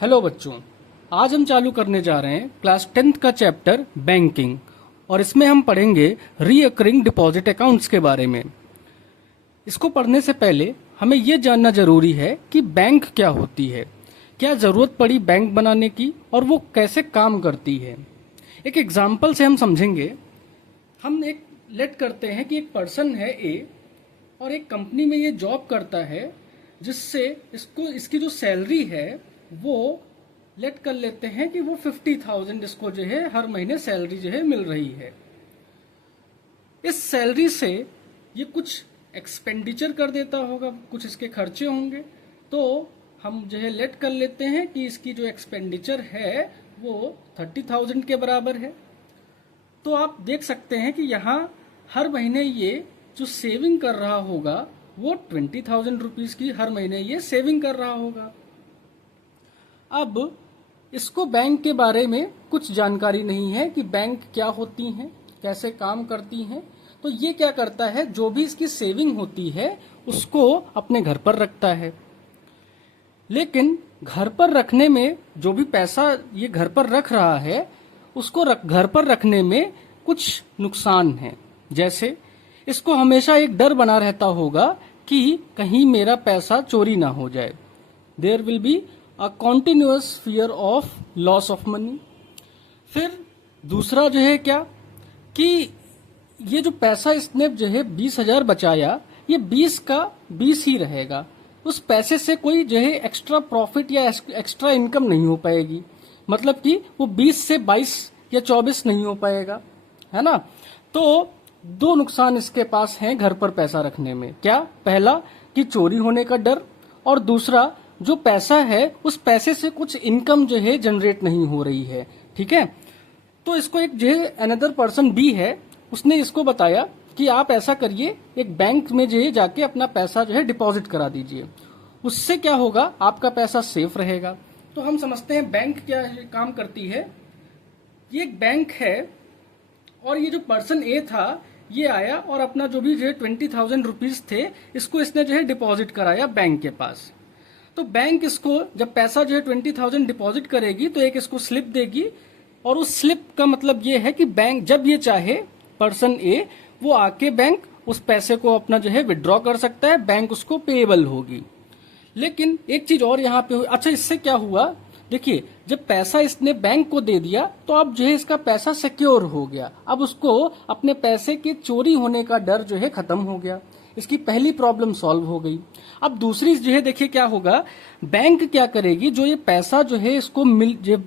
Hello बच्चों, आज हम चालू करने जा रहे हैं क्लास 10th का चैप्टर बैंकिंग और इसमें हम पढ़ेंगे रीअकरिंग डिपॉजिट अकाउंट्स के बारे में। इसको पढ़ने से पहले हमें यह जानना जरूरी है कि बैंक क्या होती है, क्या जरूरत पड़ी बैंक बनाने की और वो कैसे काम करती है। एक एग्जाम्पल से हम समझेंगे। हम एक लेट करते हैं कि एक पर्सन है ए और एक कंपनी में ये जॉब करता है, जिससे इसकी जो सैलरी है वो लेट कर लेते हैं कि वो 50,000 इसको जो है हर महीने सैलरी जो है मिल रही है। इस सैलरी से ये कुछ एक्सपेंडिचर कर देता होगा, कुछ इसके खर्चे होंगे, तो हम जो है लेट कर लेते हैं कि इसकी जो एक्सपेंडिचर है वो 30,000 के बराबर है। तो आप देख सकते हैं कि यहाँ हर महीने ये जो सेविंग कर रहा होगा वो 20,000 रुपीज की हर महीने ये सेविंग कर रहा होगा। अब इसको बैंक के बारे में कुछ जानकारी नहीं है कि बैंक क्या होती हैं, कैसे काम करती हैं। तो ये क्या करता है, जो भी इसकी सेविंग होती है उसको अपने घर पर रखता है। लेकिन घर पर रखने में जो भी पैसा ये घर पर रख रहा है उसको घर पर रखने में कुछ नुकसान है। जैसे इसको हमेशा एक डर बना रहता होगा कि कहीं मेरा पैसा चोरी ना हो जाए। There will be a continuous fear of loss of money. फिर दूसरा जो है क्या कि ये जो पैसा इसने जो है 20,000 बचाया, ये 20 का 20 ही रहेगा। उस पैसे से कोई जो है एक्स्ट्रा प्रॉफिट या एक्स्ट्रा इनकम नहीं हो पाएगी। मतलब कि वो 20 से 22 या 24 नहीं हो पाएगा, है ना। तो दो नुकसान इसके पास हैं घर पर पैसा रखने में। क्या? पहला कि चोरी होने का डर, और दूसरा जो पैसा है उस पैसे से कुछ इनकम जो है जनरेट नहीं हो रही है। ठीक है। तो इसको एक जो है अनदर पर्सन बी है, उसने इसको बताया कि आप ऐसा करिए, एक बैंक में जो है जाके अपना पैसा जो है डिपॉजिट करा दीजिए। उससे क्या होगा, आपका पैसा सेफ रहेगा। तो हम समझते हैं बैंक क्या काम करती है। ये एक बैंक है और ये जो पर्सन ए था ये आया और अपना जो भी जो है 20,000 रुपीज थे इसको इसने जो है डिपॉजिट कराया बैंक के पास। तो बैंक इसको जब पैसा जो है 20,000 डिपॉजिट करेगी तो एक इसको स्लिप देगी, और उस स्लिप का मतलब ये है कि बैंक जब ये चाहे पर्सन ए वो आके बैंक उस पैसे को अपना जो है विड्रॉ कर सकता है, बैंक उसको पेएबल होगी। लेकिन एक चीज और यहाँ पे हुई। अच्छा, इससे क्या हुआ, देखिए जब पैसा इसने बैंक को दे दिया तो अब जो है इसका पैसा सिक्योर हो गया। अब उसको अपने पैसे के चोरी होने का डर जो है खत्म हो गया। इसकी पहली प्रॉब्लम सॉल्व हो गई। अब दूसरी जो है देखिए क्या होगा, बैंक क्या करेगी, जो ये पैसा जो है इसको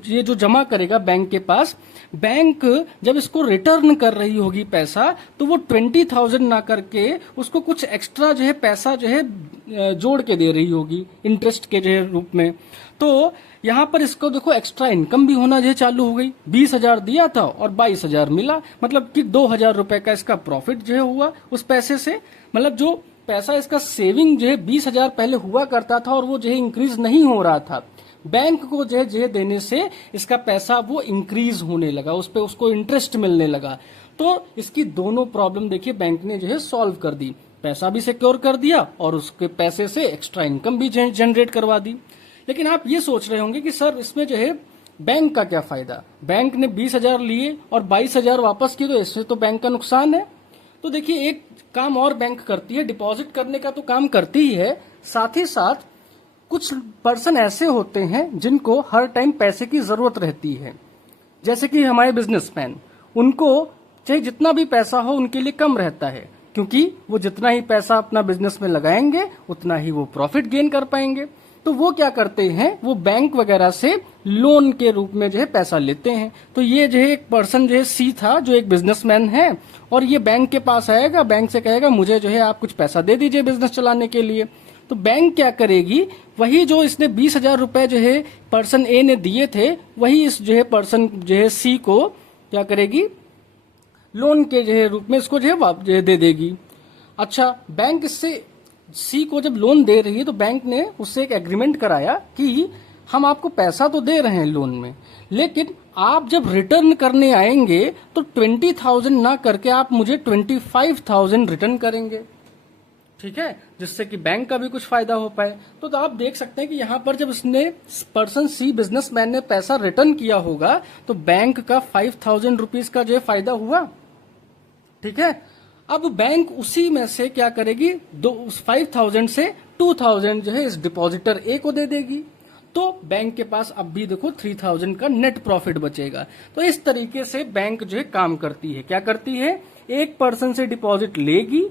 ये जो जमा करेगा बैंक के पास, बैंक जब इसको रिटर्न कर रही होगी पैसा, तो वो 20,000 ना करके उसको कुछ एक्स्ट्रा जो है पैसा जो है जोड़ के दे रही होगी इंटरेस्ट के जो है रूप में। तो यहाँ पर इसको देखो एक्स्ट्रा इनकम भी होना जो है चालू हो गई। 20,000 दिया था और 22,000 मिला, मतलब कि 2,000 रुपए का इसका प्रॉफिट जो है हुआ उस पैसे से। मतलब जो पैसा इसका सेविंग जो है 20,000 पहले हुआ करता था और वो जो है इंक्रीज नहीं हो रहा था, बैंक को जो है देने से इसका पैसा वो इंक्रीज होने लगा, उस पे उसको इंटरेस्ट मिलने लगा। तो इसकी दोनों प्रॉब्लम देखिए बैंक ने जो है सॉल्व कर दी, पैसा भी सिक्योर कर दिया और उसके पैसे से एक्स्ट्रा इनकम भी जनरेट करवा दी। लेकिन आप ये सोच रहे होंगे कि सर इसमें जो है बैंक का क्या फायदा, बैंक ने 20,000 लिए और 22,000 वापस किए, तो इससे तो बैंक का नुकसान है। तो देखिए एक काम और बैंक करती है, डिपॉजिट करने का तो काम करती ही है, साथ ही साथ कुछ पर्सन ऐसे होते हैं जिनको हर टाइम पैसे की जरूरत रहती है। जैसे कि हमारे बिजनेसमैन, उनको चाहे जितना भी पैसा हो उनके लिए कम रहता है, क्योंकि वो जितना ही पैसा अपना बिजनेस में लगाएंगे उतना ही वो प्रॉफिट गेन कर पाएंगे। तो वो क्या करते हैं, वो बैंक वगैरह से लोन के रूप में जो है पैसा लेते हैं। तो ये जो है एक पर्सन जो है सी था, जो एक बिजनेसमैन है, और ये बैंक के पास आएगा, बैंक से कहेगा मुझे जो है आप कुछ पैसा दे दीजिए बिजनेस चलाने के लिए। तो बैंक क्या करेगी, वही जो इसने 20,000 रुपए जो है पर्सन ए ने दिए थे, वही इस जो है पर्सन जो है सी को क्या करेगी, लोन के जो है रूप में इसको जो है दे देगी। अच्छा, बैंक इससे सी को जब लोन दे रही है तो बैंक ने उससे एक एग्रीमेंट कराया कि हम आपको पैसा तो दे रहे हैं लोन में, लेकिन आप जब रिटर्न करने आएंगे तो 20,000 ना करके आप मुझे 25,000 रिटर्न करेंगे। ठीक है, जिससे कि बैंक का भी कुछ फायदा हो पाए। तो आप देख सकते हैं कि यहाँ पर जब इसने पर्सन सी बिजनेसमैन ने पैसा रिटर्न किया होगा तो बैंक का 5,000 रुपीज का जो फायदा हुआ। ठीक है, अब बैंक उसी में से क्या करेगी, 5,000 से 2,000 जो है इस डिपॉजिटर ए को दे देगी, तो बैंक के पास अब भी देखो 3,000 का नेट प्रॉफिट बचेगा। तो इस तरीके से बैंक जो है काम करती है। क्या करती है, एक पर्सन से डिपॉजिट लेगी,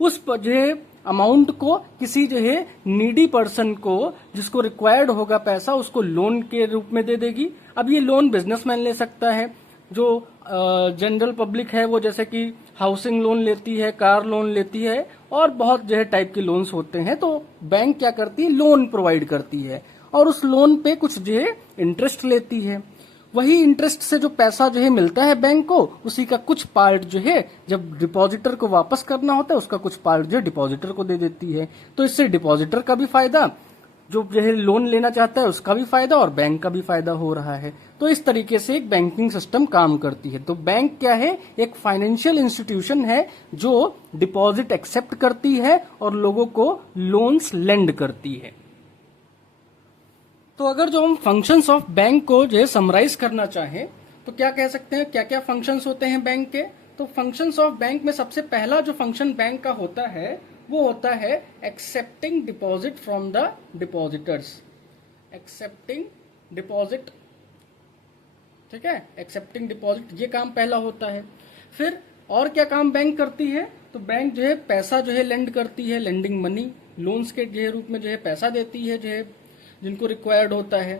उस जो है अमाउंट को किसी जो है नीडी पर्सन को जिसको रिक्वायर्ड होगा पैसा, उसको लोन के रूप में दे देगी। अब ये लोन बिजनेसमैन ले सकता है, जो जनरल पब्लिक है वो जैसे कि हाउसिंग लोन लेती है, कार लोन लेती है, और बहुत जो है टाइप के लोन्स होते हैं। तो बैंक क्या करती है, लोन प्रोवाइड करती है और उस लोन पे कुछ जो है इंटरेस्ट लेती है। वही इंटरेस्ट से जो पैसा जो है मिलता है बैंक को, उसी का कुछ पार्ट जो है जब डिपॉजिटर को वापस करना होता है उसका कुछ पार्ट जो है डिपॉजिटर को दे देती है। तो इससे डिपॉजिटर का भी फायदा, जो है लोन लेना चाहता है उसका भी फायदा, और बैंक का भी फायदा हो रहा है। तो इस तरीके से एक बैंकिंग सिस्टम काम करती है। तो बैंक क्या है, एक फाइनेंशियल इंस्टीट्यूशन है जो डिपॉजिट एक्सेप्ट करती है और लोगों को लोन्स लेंड करती है। तो अगर जो हम फंक्शंस ऑफ बैंक को जो है समराइज करना चाहें तो क्या कह सकते हैं, क्या क्या फंक्शंस होते हैं बैंक के। तो फंक्शंस ऑफ बैंक में सबसे पहला जो फंक्शन बैंक का होता है वो होता है accepting deposit from the depositors. Accepting deposit, ठीक है, एक्सेप्टिंग डिपॉजिट ये काम पहला होता है। फिर और क्या काम बैंक करती है, तो बैंक जो है पैसा जो है लेंड करती है, लेंडिंग मनी, लोन्स के जो है रूप में जो है पैसा देती है जो है जिनको रिक्वायर्ड होता है।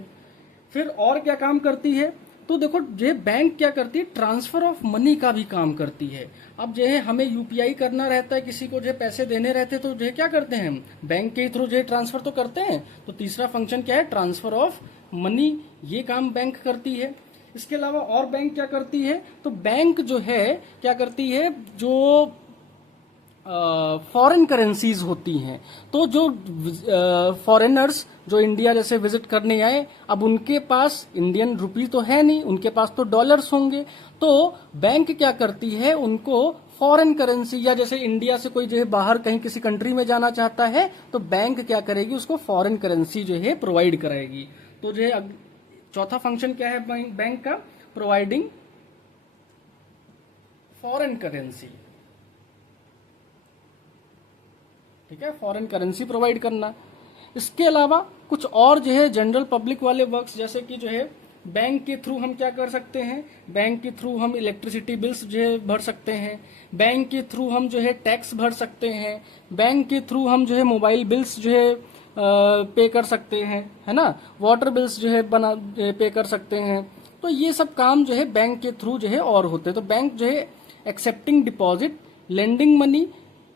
फिर और क्या काम करती है, तो देखो जो है बैंक क्या करती है, ट्रांसफर ऑफ मनी का भी काम करती है। अब जो है हमें यूपीआई करना रहता है, किसी को जो है पैसे देने रहते हैं, तो जो है क्या करते हैं हम बैंक के थ्रू जो है ट्रांसफर तो करते हैं। तो तीसरा फंक्शन क्या है, ट्रांसफर ऑफ मनी, ये काम बैंक करती है। इसके अलावा और बैंक क्या करती है, तो बैंक जो है क्या करती है, जो फॉरेन करेंसीज होती हैं, तो जो फॉरेनर्स जो इंडिया जैसे विजिट करने आए, अब उनके पास इंडियन रुपी तो है नहीं, उनके पास तो डॉलर्स होंगे। तो बैंक क्या करती है, उनको फॉरेन करेंसी, या जैसे इंडिया से कोई जो है बाहर कहीं किसी कंट्री में जाना चाहता है तो बैंक क्या करेगी, उसको फॉरेन करेंसी जो है प्रोवाइड कराएगी। तो जो है चौथा फंक्शन क्या है बैंक का, प्रोवाइडिंग फॉरेन करेंसी। ठीक है, फॉरेन करेंसी प्रोवाइड करना। इसके अलावा कुछ और जो है जनरल पब्लिक वाले वर्क्स, जैसे कि जो है बैंक के थ्रू हम क्या कर सकते हैं, बैंक के थ्रू हम इलेक्ट्रिसिटी बिल्स जो है भर सकते हैं, बैंक के थ्रू हम जो है टैक्स भर सकते हैं, बैंक के थ्रू हम जो है मोबाइल बिल्स जो है पे कर सकते हैं, है ना, वाटर बिल्स जो है पे कर सकते हैं। तो ये सब काम जो है बैंक के थ्रू जो है और होते हैं। तो बैंक जो है एक्सेप्टिंग डिपॉजिट, लेंडिंग मनी,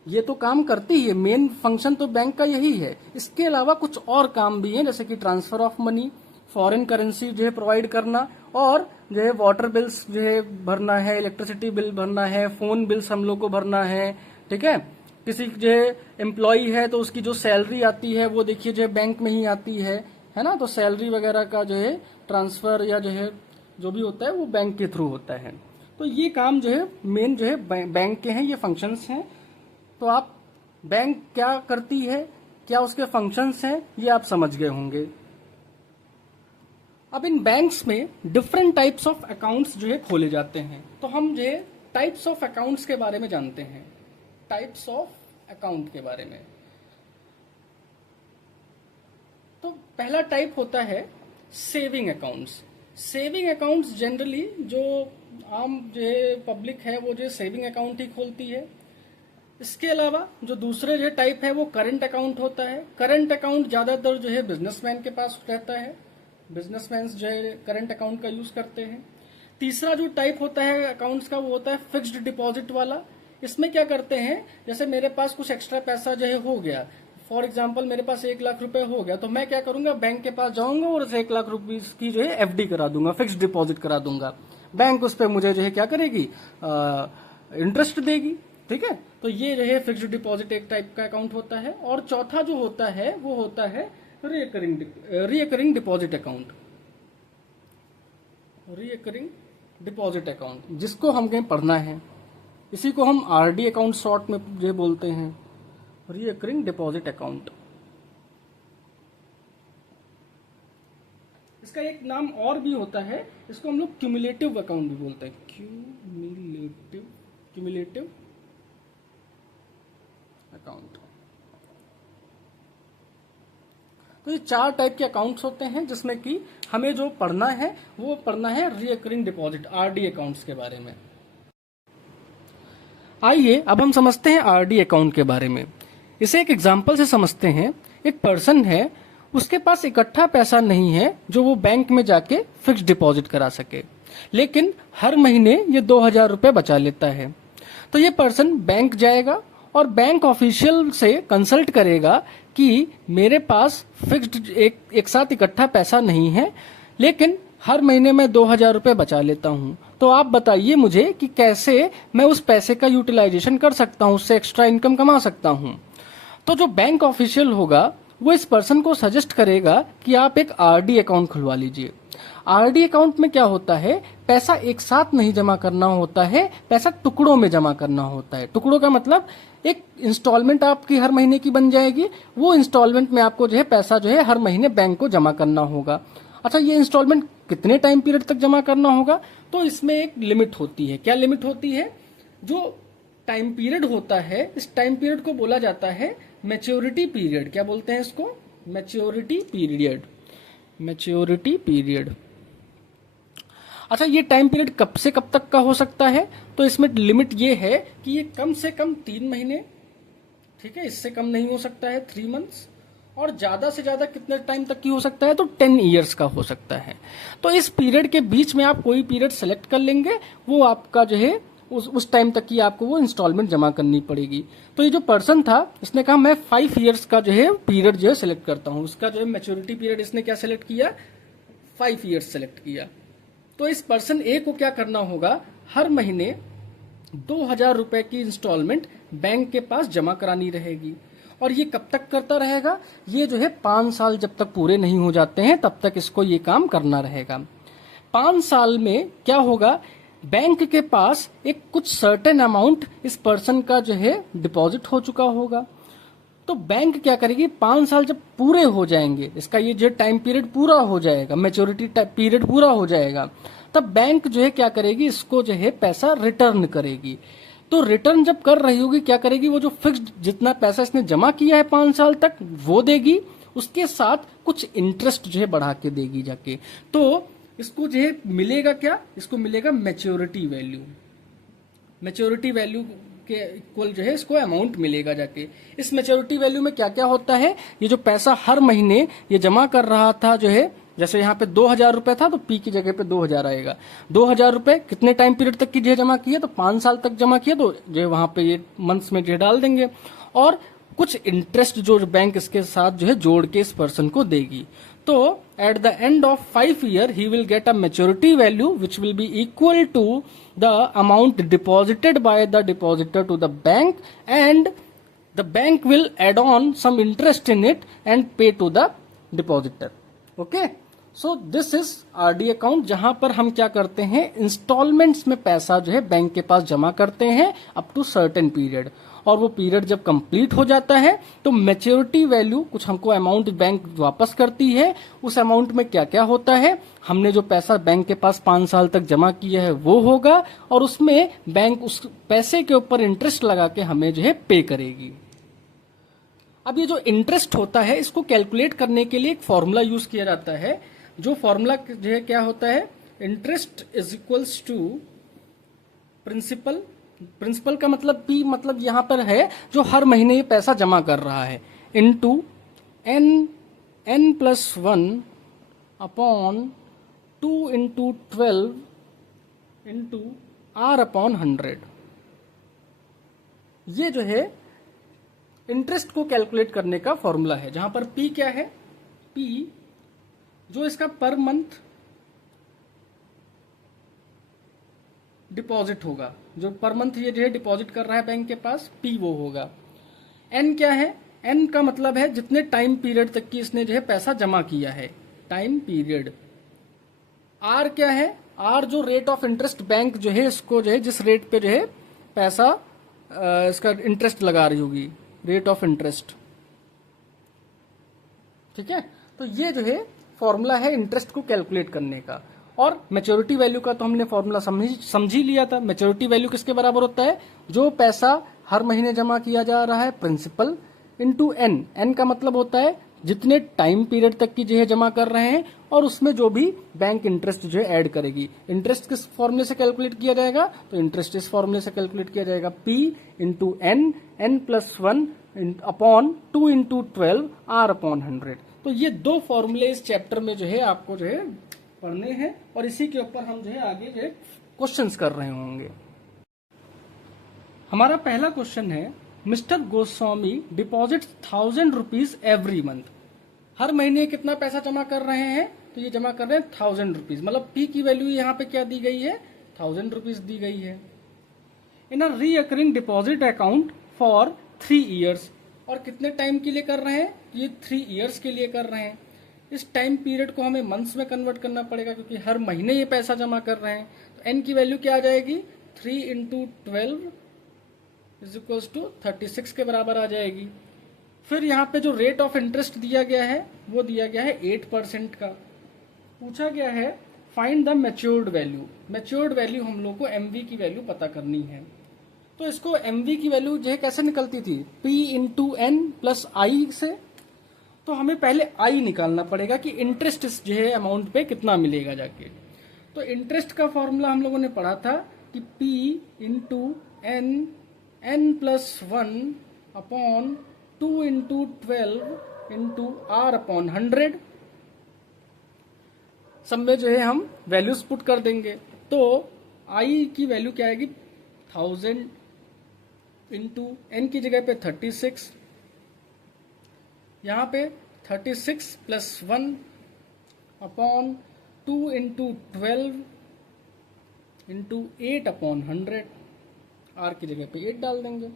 ये तो काम करती है, मेन फंक्शन तो बैंक का यही है। इसके अलावा कुछ और काम भी हैं, जैसे कि transfer of money, foreign currency जो है प्रोवाइड करना, और जो है वाटर बिल्स जो है भरना है, इलेक्ट्रिसिटी बिल भरना है, फोन बिल्स हम लोग को भरना है। ठीक है, किसी जो है एम्प्लॉय है तो उसकी जो सैलरी आती है वो देखिए जो है बैंक में ही आती है ना, तो सैलरी वगैरह का जो है ट्रांसफर या जो है जो भी होता है वो बैंक के थ्रू होता है। तो ये काम जो है मेन जो है बैंक के हैं, ये फंक्शंस हैं। तो आप बैंक क्या करती है, क्या उसके फंक्शंस हैं, ये आप समझ गए होंगे। अब इन बैंक्स में डिफरेंट टाइप्स ऑफ अकाउंट्स जो है खोले जाते हैं। तो हम जो है टाइप्स ऑफ अकाउंट्स के बारे में जानते हैं, टाइप्स ऑफ अकाउंट के बारे में। तो पहला टाइप होता है saving accounts. Saving accounts generally जो आम जो है पब्लिक है वो जो सेविंग अकाउंट ही खोलती है। इसके अलावा जो दूसरे जो टाइप है वो करंट अकाउंट होता है। करंट अकाउंट ज्यादातर जो है बिजनेसमैन के पास रहता है, बिजनेसमैन जो है करंट अकाउंट का यूज करते हैं। तीसरा जो टाइप होता है अकाउंट्स का वो होता है फिक्स्ड डिपॉजिट वाला। इसमें क्या करते हैं, जैसे मेरे पास कुछ एक्स्ट्रा पैसा जो है हो गया, फॉर एग्जाम्पल मेरे पास 1 लाख रुपए हो गया, तो मैं क्या करूंगा, बैंक के पास जाऊंगा और उसे 1 लाख रुपए की जो है एफडी करा दूंगा, फिक्स्ड डिपॉजिट करा दूंगा। बैंक उस पर मुझे जो है क्या करेगी, इंटरेस्ट देगी। ठीक है, तो ये जो है फिक्स्ड डिपॉजिट एक टाइप का अकाउंट होता है। और चौथा जो होता है वो होता है recurring deposit account. Recurring deposit account जिसको हम कहीं पढ़ना है, इसी को हम आरडी अकाउंट शॉर्ट में जो बोलते हैं। Recurring deposit account. इसका एक नाम और भी होता है, इसको हम लोग क्यूमुलेटिव अकाउंट भी बोलते हैं, क्यूमुलेटिव अकाउंट। तो ये 4 टाइप के अकाउंट्स होते हैं जिसमें कि हमें जो पढ़ना है वो पढ़ना है रीअकरिंग डिपॉजिट, आरडी अकाउंट्स के बारे में। आइए अब हम समझते हैं आरडी अकाउंट के बारे में। इसे एक एग्जांपल से समझते हैं। एक पर्सन है, उसके पास इकट्ठा पैसा नहीं है जो वो बैंक में जाके फिक्स डिपॉजिट करा सके, लेकिन हर महीने ये 2000 रुपए बचा लेता है। तो ये पर्सन बैंक जाएगा और बैंक ऑफिशियल से कंसल्ट करेगा कि मेरे पास फिक्स्ड एक साथ इकट्ठा पैसा नहीं है, लेकिन हर महीने मैं 2000 रुपए बचा लेता हूँ। तो आप बताइए मुझे कि कैसे मैं उस पैसे का यूटिलाइजेशन कर सकता हूँ, उससे एक्स्ट्रा इनकम कमा सकता हूँ। तो जो बैंक ऑफिशियल होगा वो इस पर्सन को सजेस्ट करेगा कि आप एक आरडी अकाउंट खुलवा लीजिए। आरडी अकाउंट में क्या होता है, पैसा एक साथ नहीं जमा करना होता है, पैसा टुकड़ों में जमा करना होता है। टुकड़ों का मतलब एक इंस्टॉलमेंट आपकी हर महीने की बन जाएगी, वो इंस्टॉलमेंट में आपको जो है पैसा जो है हर महीने बैंक को जमा करना होगा। अच्छा, ये इंस्टॉलमेंट कितने टाइम पीरियड तक जमा करना होगा? तो इसमें एक लिमिट होती है। क्या लिमिट होती है? जो टाइम पीरियड होता है, इस टाइम पीरियड को बोला जाता है मैच्योरिटी पीरियड। क्या बोलते हैं इसको? Maturity period. Maturity period. अच्छा, ये टाइम पीरियड कब से कब तक का हो सकता है? तो इसमें लिमिट ये है कि ये कम से कम 3 महीने, ठीक है, इससे कम नहीं हो सकता है 3 मंथ्स, और ज्यादा से ज्यादा कितने टाइम तक की हो सकता है? तो 10 ईयर्स का हो सकता है। तो इस पीरियड के बीच में आप कोई पीरियड सेलेक्ट कर लेंगे, वो आपका जो है उस टाइम तक की आपको वो इंस्टॉलमेंट जमा करनी पड़ेगी। तो ये जो पर्सन था, इसने कहा मैं 5 ईयर्स का जो है पीरियड जो है सिलेक्ट करता हूँ। उसका जो है मैच्योरिटी पीरियड इसने क्या सिलेक्ट किया? 5 ईयर्स सेलेक्ट किया। तो इस पर्सन ए को क्या करना होगा? हर महीने 2000 रुपए की इंस्टॉलमेंट बैंक के पास जमा करानी रहेगी। और ये कब तक करता रहेगा? ये जो है 5 साल जब तक पूरे नहीं हो जाते हैं तब तक इसको ये काम करना रहेगा। 5 साल में क्या होगा? बैंक के पास एक कुछ सर्टेन अमाउंट इस पर्सन का जो है डिपॉजिट हो चुका होगा। तो बैंक क्या करेगी? 5 साल जब पूरे हो जाएंगे, इसका ये जो टाइम पीरियड पूरा हो जाएगा, मैच्योरिटी पीरियड पूरा हो जाएगा, तब बैंक जो है क्या करेगी? इसको जो है पैसा रिटर्न करेगी। तो रिटर्न जब कर रही होगी, क्या करेगी? वो जो फिक्स्ड जितना पैसा इसने जमा किया है 5 साल तक वो देगी, उसके साथ कुछ इंटरेस्ट जो है बढ़ा के देगी जाके। तो इसको जो है मिलेगा क्या? इसको मिलेगा मैच्योरिटी वैल्यू। मैच्योरिटी वैल्यू के इक्वल जो है इसको अमाउंट मिलेगा जाके। इस मैच्योरिटी वैल्यू में क्या क्या होता है? ये जो पैसा हर महीने ये जमा कर रहा था जो है, जैसे यहाँ पे 2000 रुपए था तो पी की जगह पे 2000 आएगा। 2000 रुपए कितने टाइम पीरियड तक की जो जमा किया? तो 5 साल तक जमा किया, तो जो वहां पे ये मंथ्स में जो डाल देंगे, और कुछ इंटरेस्ट जो बैंक इसके साथ जो है जोड़ के इस पर्सन को देगी। तो at the end of 5 years he will get a maturity value which will be equal to the amount deposited by the depositor to the bank, and the bank will add on some interest in it and pay to the depositor. Okay, so this is RD account, जहां पर हम क्या करते हैं? Installments में पैसा जो है बैंक के पास जमा करते हैं अप टू सर्टेन पीरियड, और वो पीरियड जब कंप्लीट हो जाता है तो मैच्योरिटी वैल्यू कुछ हमको अमाउंट बैंक वापस करती है। उस अमाउंट में क्या क्या होता है? हमने जो पैसा बैंक के पास 5 साल तक जमा किया है वो होगा, और उसमें बैंक उस पैसे के ऊपर इंटरेस्ट लगा के हमें जो है पे करेगी। अब ये जो इंटरेस्ट होता है इसको कैलकुलेट करने के लिए एक फॉर्मूला यूज किया जाता है। जो फॉर्मूला जो है क्या होता है? Interest is equals to principal. Principal का मतलब पी, मतलब यहां पर है जो हर महीने ये पैसा जमा कर रहा है, into n+1 upon 2 into 12 into r/100। ये जो है इंटरेस्ट को कैलकुलेट करने का फॉर्मूला है, जहां पर पी क्या है? पी जो इसका पर मंथ डिपॉजिट होगा, जो पर मंथ ये जो है डिपॉजिट कर रहा है बैंक के पास, पी वो होगा। एन क्या है? एन का मतलब है जितने टाइम पीरियड तक की इसने जो है पैसा जमा किया है, टाइम पीरियड। आर क्या है? आर जो रेट ऑफ इंटरेस्ट बैंक जो है इसको जो है जिस रेट पे जो है पैसा इसका इंटरेस्ट लगा रही होगी, रेट ऑफ इंटरेस्ट। ठीक है, तो ये जो है फॉर्मूला है इंटरेस्ट को कैलकुलेट करने का। और मैच्योरिटी वैल्यू का तो हमने फॉर्मूला समझ ही लिया था। मैच्योरिटी वैल्यू किसके बराबर होता है? जो पैसा हर महीने जमा किया जा रहा है प्रिंसिपल इंटू एन। एन का मतलब होता है जितने टाइम पीरियड तक की जो है जमा कर रहे हैं, और उसमें जो भी बैंक इंटरेस्ट जो है ऐड करेगी। इंटरेस्ट किस फॉर्मूले से कैलकुलेट किया जाएगा? तो इंटरेस्ट इस फॉर्मूले से कैलकुलेट किया जाएगा, P into n, N+1 upon 2 into 12 R upon 100। तो ये दो फॉर्मूले इस चैप्टर में जो है आपको जो है पढ़ने हैं, और इसी के ऊपर हम जो है आगे जो है क्वेश्चंस कर रहे होंगे। हमारा पहला क्वेश्चन है, mister Goswami deposit 1000 rupees every month. हर महीने कितना पैसा जमा कर रहे हैं? तो ये जमा कर रहे हैं 1000 रुपीज, मतलब P की वैल्यू यहाँ पे क्या दी गई है? 1000 रुपीज दी गई है। In a recurring deposit account for 3 years. और कितने टाइम के लिए कर रहे हैं? ये 3 ईयर्स के लिए कर रहे हैं। इस टाइम पीरियड को हमें मंथ्स में कन्वर्ट करना पड़ेगा, क्योंकि हर महीने ये पैसा जमा कर रहे हैं। तो एन की वैल्यू क्या आ जाएगी? 3 इंटू 12 इज इक्वल्स टू 36 के बराबर आ जाएगी। फिर यहाँ पे जो रेट ऑफ इंटरेस्ट दिया गया है वो दिया गया है 8% का। पूछा गया है find the matured value. Matured value हम लोग को एमवी की वैल्यू पता करनी है। तो इसको एमवी की वैल्यू जो है कैसे निकलती थी? P इंटू एन प्लस आई से। तो हमें पहले आई निकालना पड़ेगा कि इंटरेस्ट जो है अमाउंट पे कितना मिलेगा जाके। तो इंटरेस्ट का फॉर्मूला हम लोगों ने पढ़ा था कि P into n, N+1 upon 2 into 12 into R upon 100। सब में जो है हम वैल्यूज पुट कर देंगे। तो I की वैल्यू क्या आएगी? 1000 इंटू एन की जगह पे 36, यहाँ पे 36 plus 1 upon 2 into 12 into 8 upon 100। R की जगह पे 8 डाल देंगे।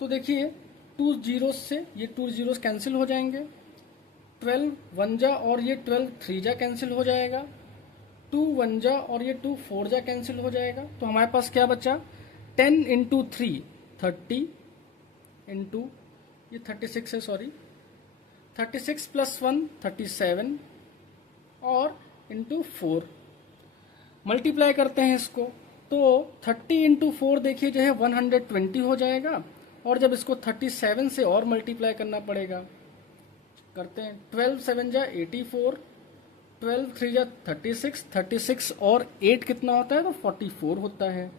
तो देखिए 2 जीरोस से ये 2 जीरोस कैंसिल हो जाएंगे। 12 1 जा और ये 12 3 जा कैंसिल हो जाएगा। 2 1 जा और ये 2 4 जा कैंसिल हो जाएगा। तो हमारे पास क्या बचा? 10 इंटू 3 30 इंटू ये 36 है, सॉरी 36 प्लस 1 37 और इंटू 4 मल्टीप्लाई करते हैं इसको। तो 30 इंटू 4 देखिए जो है 120 हो जाएगा। और जब इसको 37 से और मल्टीप्लाई करना पड़ेगा, करते हैं 12 7 जा 84, 12 3 जा 36, 36 और 8 कितना होता है? तो 44 होता है।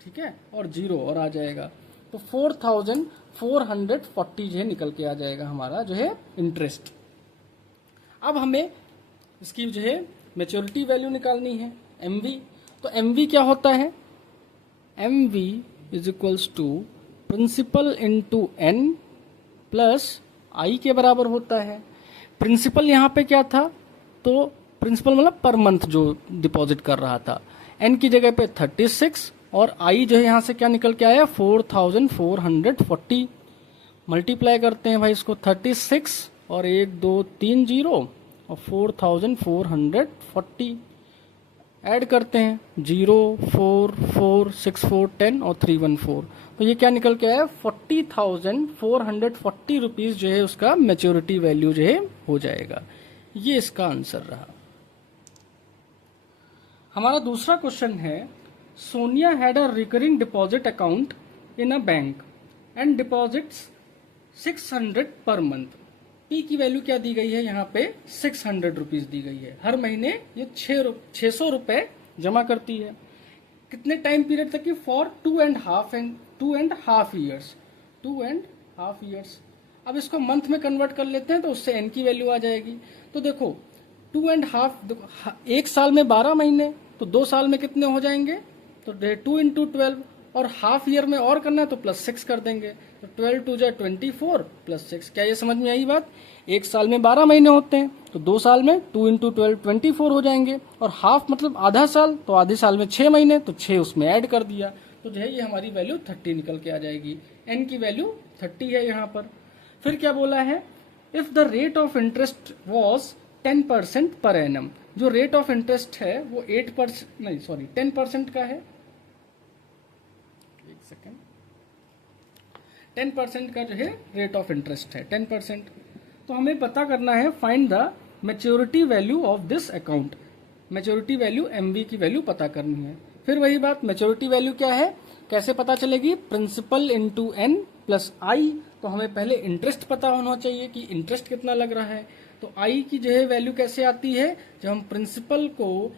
ठीक है, और 0 और आ जाएगा। तो 4440 जो है निकल के आ जाएगा हमारा जो है इंटरेस्ट। अब हमें इसकी जो है मैच्योरिटी वैल्यू निकालनी है, एमवी। तो एमवी क्या होता है? MV is equals to principal into N plus I के बराबर होता है। प्रिंसिपल यहाँ पे क्या था? तो प्रिंसिपल मतलब पर मंथ जो डिपॉजिट कर रहा था। एन की जगह पे 36 और आई जो है यहाँ से क्या निकल के आया? 4440। मल्टीप्लाई करते हैं भाई इसको 36 और 1 2 3 0 और 4440 ऐड करते हैं 0 4 4 6 4 10 और 3 1 4। तो ये क्या निकल के आया? 40,440 रुपीज जो है उसका मैच्योरिटी वैल्यू जो है हो जाएगा। ये इसका आंसर रहा। हमारा दूसरा क्वेश्चन है, Sonia had a recurring deposit account in a bank and deposits 600 per month. P की वैल्यू क्या दी गई है? यहाँ पे 600 रुपीज दी गई है। हर महीने ये 600 रुपए जमा करती है। कितने टाइम पीरियड तक की? For 2.5 years. 2.5 ईयर्स। अब इसको मंथ में कन्वर्ट कर लेते हैं तो उससे एन की वैल्यू आ जाएगी। तो देखो 2.5 एक साल में 12 महीने, तो 2 साल में कितने हो जाएंगे? तो 2 इंटू 12 और हाफ ईयर में और करना है तो +6 कर देंगे। तो 12 2 जा 24 +6। क्या ये समझ में आई बात? एक साल में 12 महीने होते हैं, तो 2 साल में 2 इंटू 12 24 हो जाएंगे। और हाफ मतलब आधा साल, तो आधे साल में 6 महीने, तो 6 उसमें ऐड कर दिया। तो जो है ये हमारी वैल्यू 30 निकल के आ जाएगी। एन की वैल्यू 30 है यहाँ पर। फिर क्या बोला है? If the rate of interest was 10% per annum. जो रेट ऑफ इंटरेस्ट है वो 8% नहीं सॉरी 10% का है। एक सेकेंड, 10% का जो है रेट ऑफ इंटरेस्ट है 10%। तो हमें पता करना है find the maturity value of this account. Maturity value MV की वैल्यू पता करनी है। फिर वही बात, मैच्योरिटी वैल्यू क्या है, कैसे पता चलेगी, principal into N plus I। तो हमें पहले इंटरेस्ट पता होना चाहिए कि इंटरेस्ट कितना लग रहा है। तो I की जो है वैल्यू कैसे आती है, जब हम प्रिंसिपल को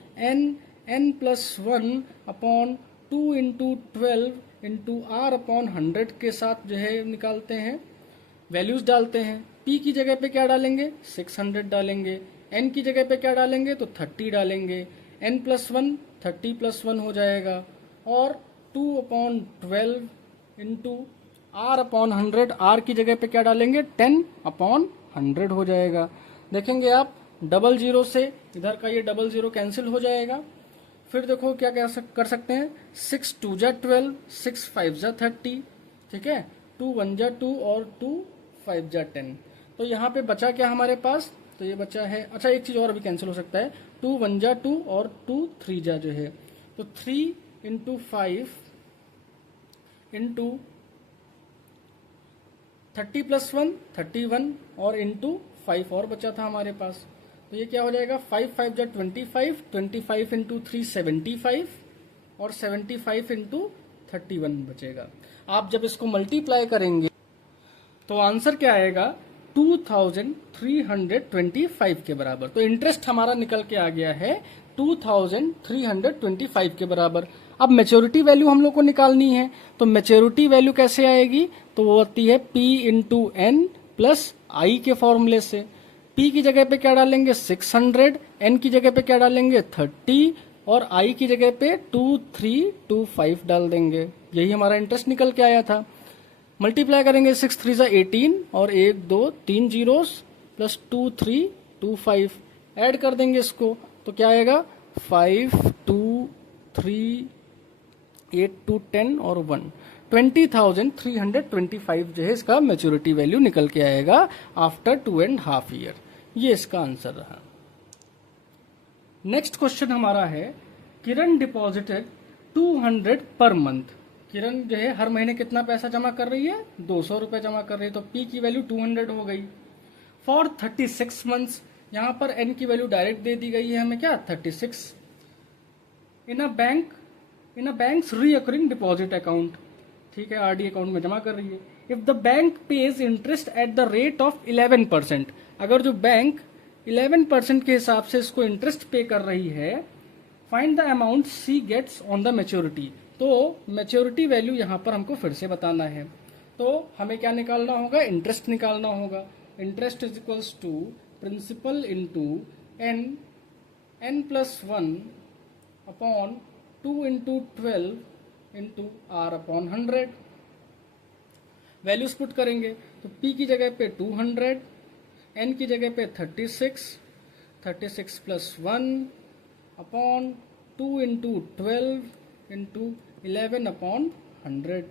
N plus 1 upon 2 into 12 into R upon 100 के साथ जो है निकालते हैं, वैल्यूज डालते हैं। P की जगह पे क्या डालेंगे, 600 डालेंगे। N की जगह पे क्या डालेंगे, तो 30 डालेंगे। N प्लस 1 30 प्लस 1 हो जाएगा, और 2 upon 12 into R upon 100, R की जगह पे क्या डालेंगे, 10 अपॉन 100 हो जाएगा। देखेंगे आप डबल जीरो से इधर का ये डबल जीरो कैंसिल हो जाएगा। फिर देखो क्या कर सकते हैं, 6 2 जा 12, 6 5 जा 30, ठीक है, 2 1 जा 2 और 2 5 जा 10। तो यहाँ पे बचा क्या हमारे पास, तो ये बचा है, अच्छा एक चीज और भी कैंसिल हो सकता है, 2 1 जा 2 और 2 3 जा जो है, तो 3 इंटू 5 इंटू 30 प्लस 1 31 और इंटू 5 और बचा था हमारे पास। तो ये क्या हो जाएगा, 5 5 जा 25, 25 इंटू 3 75 और 75 इंटू 31 बचेगा। आप जब इसको मल्टीप्लाई करेंगे तो आंसर क्या आएगा, 2325 के बराबर। तो इंटरेस्ट हमारा निकल के आ गया है 2325 के बराबर। अब मैच्योरिटी वैल्यू हम लोग को निकालनी है, तो मैच्योरिटी वैल्यू कैसे आएगी, तो वो आती है P into N plus I के फॉर्मूले से। P की जगह पे क्या डालेंगे, 600, N की जगह पे क्या डालेंगे, 30 और I की जगह पे 2325 डाल देंगे। यही हमारा इंटरेस्ट निकल के आया था। मल्टीप्लाई करेंगे, 6 3 जा 18 और 1 2 3 जीरोस प्लस 2 3 2 5, ऐड कर देंगे इसको, तो क्या आएगा, 5 2 3 8 2 10 और 1, 20,325 जो है इसका मैच्योरिटी वैल्यू निकल के आएगा आफ्टर 2.5 ईयर। ये इसका आंसर रहा। नेक्स्ट क्वेश्चन हमारा है, किरण डिपॉजिटेड 200 पर मंथ। किरण जो है हर महीने कितना पैसा जमा कर रही है, 200 रुपए जमा कर रही है। तो P की वैल्यू 200 हो गई फॉर 36 मंथ्स। यहाँ पर N की वैल्यू डायरेक्ट दे दी गई है हमें, क्या, 36 इन अ बैंक्स रीअकरिंग डिपॉजिट अकाउंट, ठीक है, RD अकाउंट में जमा कर रही है। If the bank page interest at the rate of 11%, अगर जो बैंक 11% के हिसाब से इसको इंटरेस्ट पे कर रही है, find the amount she gets on the maturity. तो मैच्योरिटी वैल्यू यहाँ पर हमको फिर से बताना है। तो हमें क्या निकालना होगा, इंटरेस्ट निकालना होगा। Interest is equals to principal into n plus 1 upon 2 into 12 into R upon 100। Values put करेंगे, तो P की जगह पे 200, N की जगह पे 36 plus 1 upon 2 into 12 into 11 upon 100।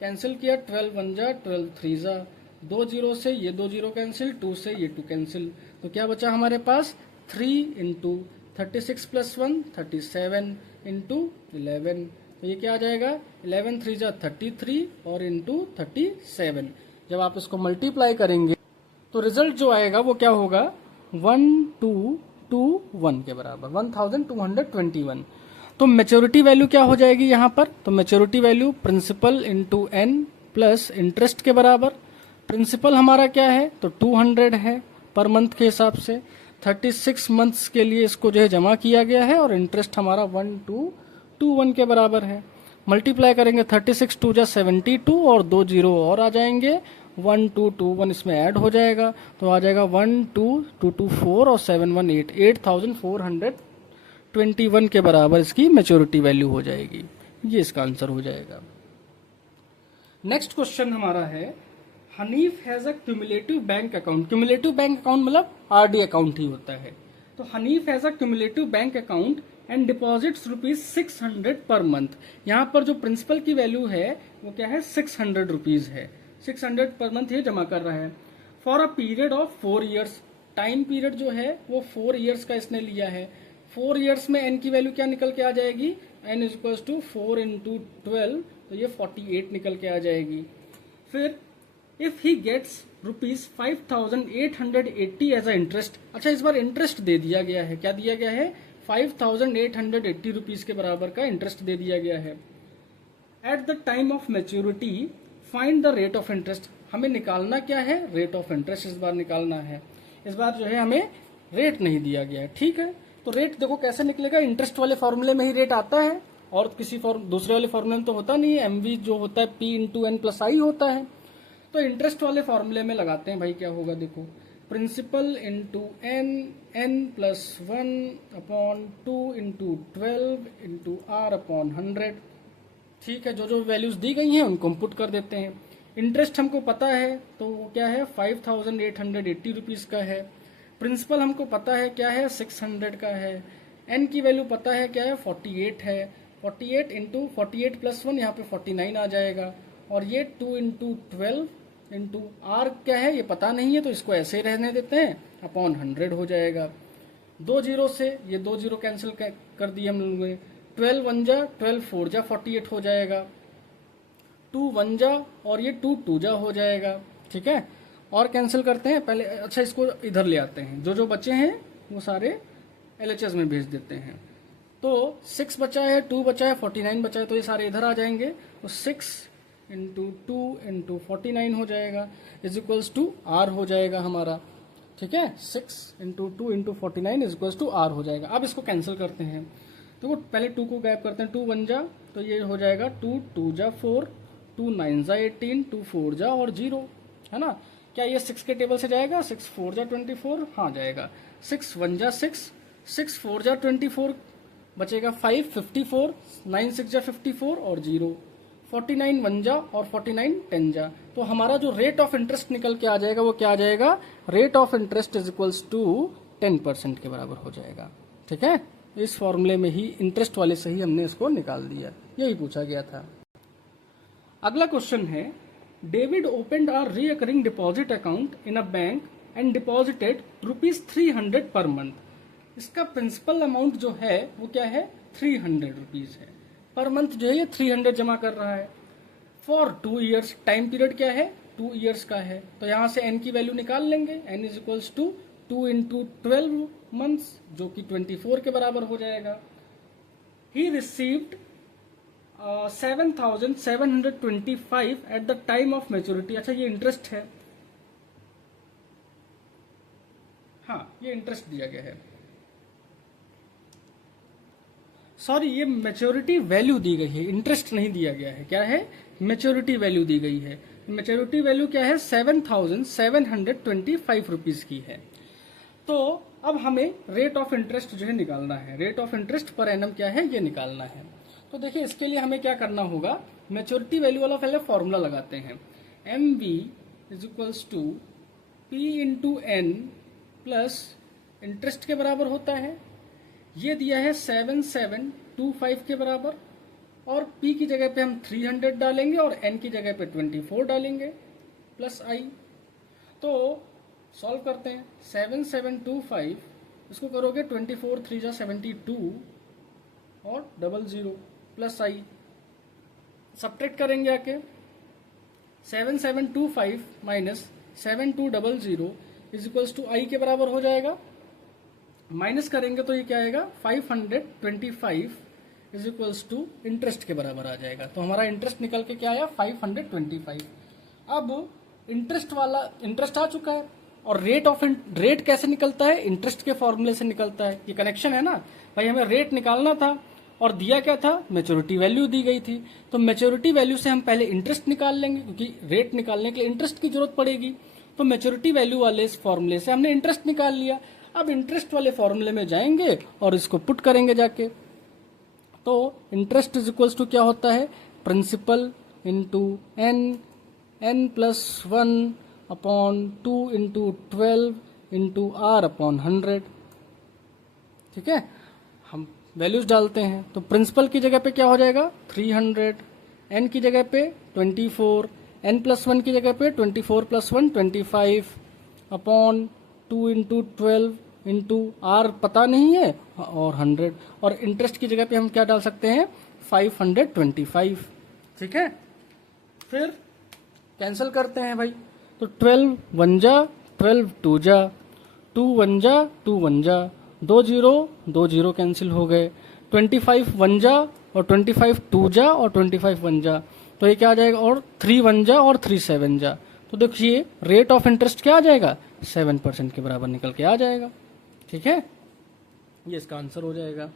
Cancel किया, 12 1 जा 12 3 जा, 2 जीरो से ये 2 जीरो कैंसिल, 2 से ये 2 कैंसिल, तो क्या बचा हमारे पास, 3 इंटू 36 प्लस 1 37 इंटू 11। तो ये क्या आ जाएगा, 11 3 जा 33 और इंटू 37। जब आप इसको मल्टीप्लाई करेंगे तो रिजल्ट जो आएगा वो क्या होगा, 1221 के बराबर, 1221। तो मैच्योरिटी वैल्यू क्या हो जाएगी यहाँ पर, तो maturity value principal into N plus interest के बराबर। प्रिंसिपल हमारा क्या है, तो 200 है पर मंथ के हिसाब से, 36 मंथ्स के लिए इसको जो है जमा किया गया है, और इंटरेस्ट हमारा 1221 के बराबर है। मल्टीप्लाई करेंगे, 36 2 जा 72 और 2 जीरो और आ जाएंगे, 1221 इसमें ऐड हो जाएगा, तो आ जाएगा 12224 और 718, 8421 के बराबर इसकी मैच्योरिटी वैल्यू हो जाएगी। ये इसका आंसर हो जाएगा। नेक्स्ट क्वेश्चन हमारा है, Hanif has a cumulative bank account. Cumulative bank account मतलब RD अकाउंट ही होता है। तो Hanif has a cumulative bank account and deposits ₹600 per month. यहाँ पर जो प्रिंसिपल की वैल्यू है वो क्या है, 600 रुपीज है, 600 पर मंथ ये जमा कर रहा है for a period of 4 years. Time period जो है वो 4 ईयर्स का इसने लिया है। 4 ईयर्स में N की वैल्यू क्या निकल के आ जाएगी, N is equal to 4 into 12, तो ये 48 निकल के आ जाएगी। फिर if he gets ₹5,880 as a interest. अच्छा, इस बार इंटरेस्ट दे दिया गया है, क्या दिया गया है, 5,880 रुपीज के बराबर का इंटरेस्ट दे दिया गया है। Eight the time of maturity find the rate of interest. हमें निकालना क्या है, रेट ऑफ इंटरेस्ट इस बार निकालना है। इस बार जो है हमें रेट नहीं दिया गया है, ठीक है। तो रेट देखो कैसे निकलेगा, इंटरेस्ट वाले फॉर्मूले में ही रेट आता है और किसी दूसरे वाले फॉर्मूले में तो होता नहीं है। एमवी जो होता है P इंटू एन प्लस आई होता है। तो इंटरेस्ट वाले फॉर्मूले में लगाते हैं भाई, क्या होगा देखो, principal into N plus 1/2 into 12 into R/100। ठीक है, जो जो वैल्यूज दी गई हैं उनको हम पुट कर देते हैं। इंटरेस्ट हमको पता है तो वो क्या है, 5,880 रुपीज का है। प्रिंसिपल हमको पता है क्या है, 600 का है। एन की वैल्यू पता है क्या है, 48 है। 48 इंटू 48 प्लस 1 यहाँ पे 49 आ जाएगा। और ये 2 इंटू 12 इंटू आर क्या है ये पता नहीं है, तो इसको ऐसे ही रहने देते हैं, अपॉन 100 हो जाएगा। 2 जीरो से ये 2 जीरो कैंसिल कर दिए हम लोगों ने। 12 1 जा 12 4 जा 48 हो जाएगा। 2 1 जा और ये 2 2 जा हो जाएगा। ठीक है, और कैंसिल करते हैं पहले। अच्छा, इसको इधर ले आते हैं, जो जो बचे हैं वो सारे LHS में भेज देते हैं। तो 6 बचा है, 2 बचा है, 49 बचा है, तो ये सारे इधर आ जाएंगे। तो 6 इंटू 2 इंटू 49 हो जाएगा, इज इक्वल्स टू आर हो जाएगा हमारा। ठीक है, 6 into 2 into 49 is equals to R हो जाएगा। अब इसको कैंसिल करते हैं, तो पहले 2 को गैप करते हैं। 2 1 जा तो ये हो जाएगा 2 2 जा 4, 2 9 जा 18, 2 4 जा और 0, है ना। क्या ये 6 के टेबल से जाएगा, 6 4 जा 24, हाँ जाएगा। 6 1 जा 6, 6 4 जा 24, बचेगा 5 54, 9 6 जा 54 और 0, 49 1 जा और 49 10 जा। तो हमारा जो रेट ऑफ इंटरेस्ट निकल के आ जाएगा वो क्या आ जाएगा, rate of interest is equals to 10% के बराबर हो जाएगा। ठीक है, इस फॉर्मूले में ही इंटरेस्ट वाले से ही हमने इसको निकाल दिया, यही पूछा गया था। अगला क्वेश्चन है, David opened a recurring deposit account in a bank and deposited ₹300 per month. इसका प्रिंसिपल अमाउंट जो है वो क्या है, 300 रुपीज है। पर मंथ जो है ये 300 जमा कर रहा है। फॉर 2 ईयर्स, टाइम पीरियड क्या है, 2 ईयर्स का है। तो यहां से एन की वैल्यू निकाल लेंगे, n is equals to 2 into 12 months, जो कि 24 के बराबर हो जाएगा। He received 7,725 at the time of maturity. अच्छा, ये इंटरेस्ट है, हाँ ये इंटरेस्ट दिया गया है, सॉरी ये मेच्योरिटी वैल्यू दी गई है, इंटरेस्ट नहीं दिया गया है। क्या है, मेच्योरिटी वैल्यू दी गई है। मेच्योरिटी वैल्यू क्या है, 7,725 रुपीज की है। तो अब हमें रेट ऑफ इंटरेस्ट जो है निकालना है। Rate of interest per annum क्या है, ये निकालना है। तो देखिए इसके लिए हमें क्या करना होगा, मेच्योरिटी वैल्यू वाला पहले फॉर्मूला लगाते हैं। MV is equals to P into N plus interest के बराबर होता है। ये दिया है 7725 के बराबर, और P की जगह पे हम 300 डालेंगे और N की जगह पे 24 डालेंगे प्लस I। तो सॉल्व करते हैं। 7725 इसको करोगे 24 3 जा 72 और 00 प्लस I। सब्ट्रैक्ट करेंगे आके, 7725 minus 7200 is equals to I के बराबर हो जाएगा। माइनस करेंगे तो ये क्या आएगा, 525 इज इक्वल्स टू इंटरेस्ट के बराबर आ जाएगा। तो हमारा इंटरेस्ट निकल के क्या आया, 525। अब इंटरेस्ट वाला इंटरेस्ट आ चुका है, और रेट कैसे निकलता है, इंटरेस्ट के फॉर्मूले से निकलता है। ये कनेक्शन है ना भाई, हमें रेट निकालना था और दिया क्या था, मेच्योरिटी वैल्यू दी गई थी। तो मेच्योरिटी वैल्यू से हम पहले इंटरेस्ट निकाल लेंगे, क्योंकि रेट निकालने के लिए इंटरेस्ट की जरूरत पड़ेगी। तो मेच्योरिटी वैल्यू वाले इस फॉर्मूले से हमने इंटरेस्ट निकाल लिया। अब इंटरेस्ट वाले फॉर्मूले में जाएंगे और इसको पुट करेंगे जाके। तो इंटरेस्ट इज इक्वल्स टू क्या होता है, principal into N plus 1/2 into 12 into R/100। ठीक है, हम वैल्यूज डालते हैं। तो प्रिंसिपल की जगह पे क्या हो जाएगा, 300, एन की जगह पे 24, एन प्लस 1 की जगह पे 24 plus 1 25 upon 2 into 12 into R पता नहीं है और 100, और इंटरेस्ट की जगह पे हम क्या डाल सकते हैं, 525। ठीक है, फिर कैंसिल करते हैं भाई। तो 12 वन जा 12 टू जा 2 वन जा 2 वन जा 2 जीरो 2 जीरो कैंसिल हो गए। 25 वन जा और 25 टू जा और 25 वन जा, तो ये क्या आ जाएगा, और 3 वन जा और 3 7 जा। तो देखिए रेट ऑफ इंटरेस्ट क्या आ जाएगा, 7% के बराबर निकल के आ जाएगा। ठीक है, ये इसका आंसर हो जाएगा।